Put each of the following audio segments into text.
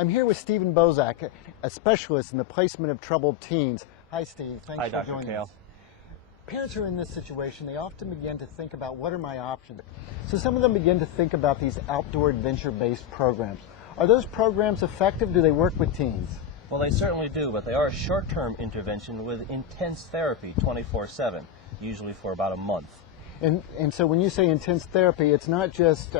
I'm here with Stephen Bozak, a specialist in the placement of troubled teens. Hi, Steve. Thanks Hi, for Dr. joining Kale. us. Parents who are in this situation, they often begin to think about what are my options. So some of them begin to think about these outdoor adventure-based programs. Are those programs effective? Do they work with teens? Well, they certainly do, but they are a short-term intervention with intense therapy 24/7, usually for about a month. And so when you say intense therapy, it's not just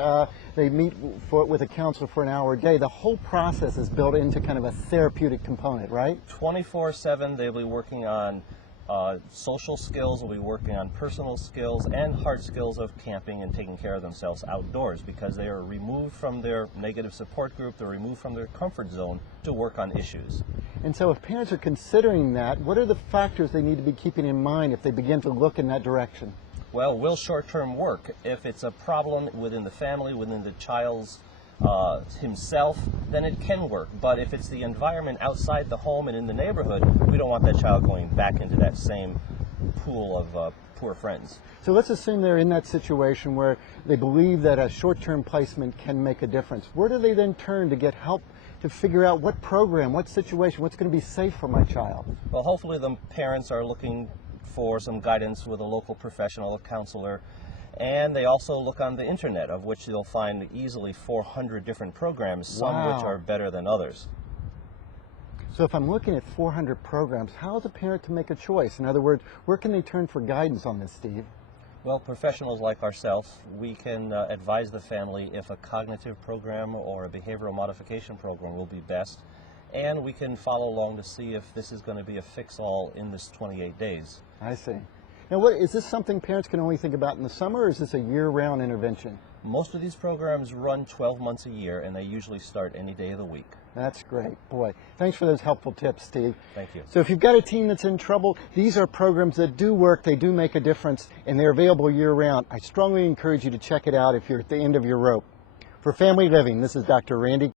they meet with a counselor for an hour a day. The whole process is built into kind of a therapeutic component, right? 24/7, they'll be working on social skills, they'll be working on personal skills and hard skills of camping and taking care of themselves outdoors, because they are removed from their negative support group, they're removed from their comfort zone to work on issues. And so if parents are considering that, what are the factors they need to be keeping in mind if they begin to look in that direction? Well, will short-term work? If it's a problem within the family, within the child's himself, then it can work. But if it's the environment outside the home and in the neighborhood, we don't want that child going back into that same pool of poor friends. So let's assume they're in that situation where they believe that a short-term placement can make a difference. Where do they then turn to get help to figure out what program, what situation, what's going to be safe for my child? Well, hopefully the parents are looking for some guidance with a local professional, a counselor, and they also look on the internet, of which they'll find easily 400 different programs, some which are better than others. So if I'm looking at 400 programs, how is a parent to make a choice? In other words, where can they turn for guidance on this, Steve? Well, professionals like ourselves, we can advise the family if a cognitive program or a behavioral modification program will be best, and we can follow along to see if this is going to be a fix-all in this 28 days. I see. Now, is this something parents can only think about in the summer, or is this a year-round intervention? Most of these programs run 12 months a year, and they usually start any day of the week. That's great. Boy, thanks for those helpful tips, Steve. Thank you. So if you've got a teen that's in trouble, these are programs that do work, they do make a difference, and they're available year-round. I strongly encourage you to check it out if you're at the end of your rope. For Family Living, this is Dr. Randy